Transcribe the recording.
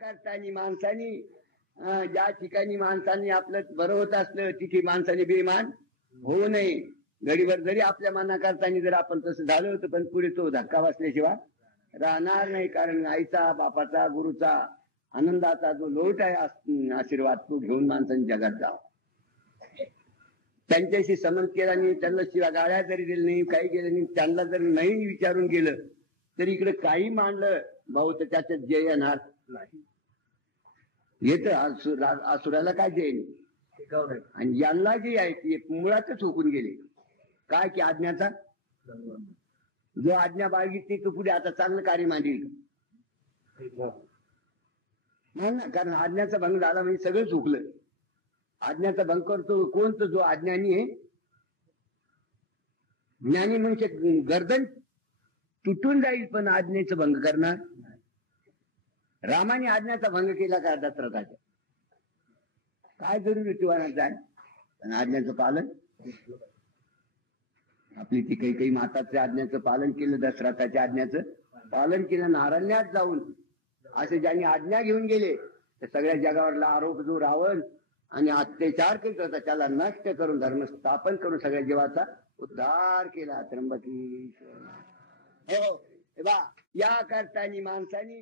करताना माणसानी ज्या ठिकाणी माणसांनी आपलं बरं होत असलं तिथे माणसाने बेईमान होऊ नये. गडीवर जरी आपल्या मना करताना जर आपण तसं झालं होतं, पण पुढे तो धक्का बसल्याशिवाय राहणार नाही. कारण आईचा, बापाचा, गुरुचा, आनंदाचा जो लोट आहे आशीर्वाद तो घेऊन माणसाने जगात जावं. त्यांच्याशी संबंध केला नाही, त्यांना शिवाय गाड्या जरी दिल्या नाही, काही गेलं नाही, त्यांना जर नाही विचारून गेलं तरी इकडे काही मांडलं भाऊ तर त्याच्यात जय येणार नाही. येत असुराला काय जय नाही. आणि यांना जे आहे ते मुळातच हुकून गेले. काय की आज्ञाचा जो आज्ञा बाळगितली तो पुढे आता चांगलं कार्य मांडील. कारण आज्ञाचा भंग झाला म्हणजे सगळं चुकलं. आज्ञाचा भंग करतो कोण? तर जो अज्ञानी आहे. ज्ञानी म्हणजे गर्दन तुटून जाईल पण आज्ञेचा भंग करणार. रामाने आज्ञाचा भंग केला का दशरथाच्या? काय जरुरी ठेवणार जाय पण आज्ञाचं पालन. आपली ती काही माताच्या आज्ञाचं पालन केलं, दशरथाच्या आज्ञाचं पालन केलं. नारण्यात जाऊन असे ज्यांनी आज्ञा घेऊन गेले तर सगळ्या जगावरला आरोप जो रावण आणि अत्याचार करीत होता त्याला नष्ट करून धर्म स्थापन करून सगळ्या जीवाचा उद्धार केला. त्र्यंबकेश्वर. हो बा या करतानी माणसानी